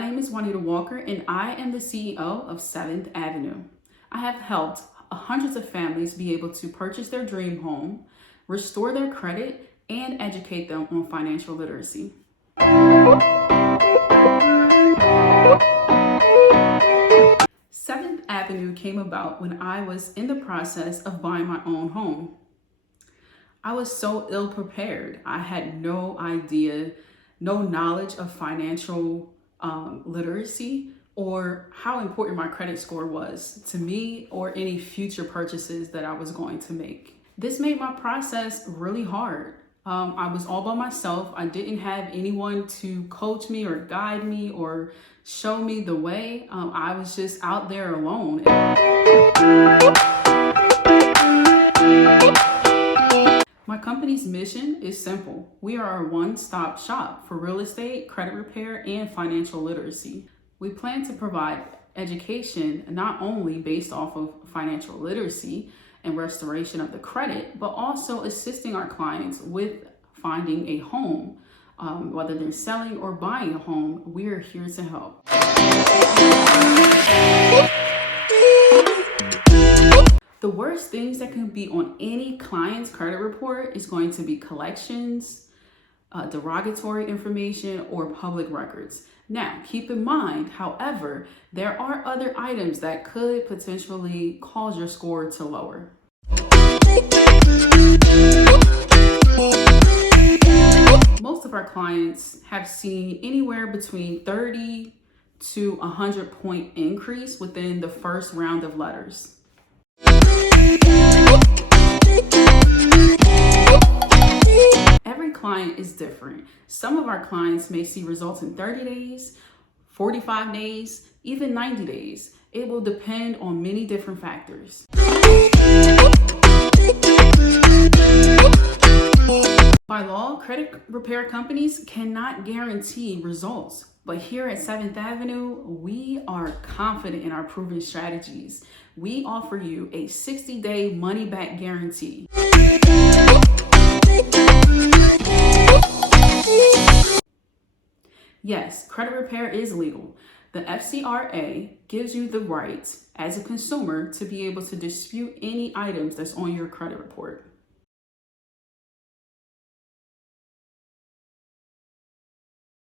My name is Juanita Walker, and I am the CEO of 7th Avenue. I have helped hundreds of families be able to purchase their dream home, restore their credit, and educate them on financial literacy. 7th Avenue came about when I was in the process of buying my own home. I was so ill prepared. I had no idea, no knowledge of financial literacy or how important my credit score was to me or any future purchases that I was going to make. This made my process really hard. I was all by myself. I didn't have anyone to coach me or guide me or show me the way. I was just out there alone. My company's mission is simple. We are a one-stop shop for real estate, credit repair, and financial literacy. We plan to provide education not only based off of financial literacy and restoration of the credit, but also assisting our clients with finding a home. Whether they're selling or buying a home, we are here to help. The worst things that can be on any client's credit report is going to be collections, derogatory information, or public records. Now, keep in mind, however, there are other items that could potentially cause your score to lower. Most of our clients have seen anywhere between 30 to 100 point increase within the first round of letters. Every client is different. Some of our clients may see results in 30 days, 45 days, even 90 days. It will depend on many different factors. By law, credit repair companies cannot guarantee results. But here at 7th Avenue, we are confident in our proven strategies. We offer you a 60-day money-back guarantee. Yes, credit repair is legal. The FCRA gives you the right as a consumer to be able to dispute any items that's on your credit report.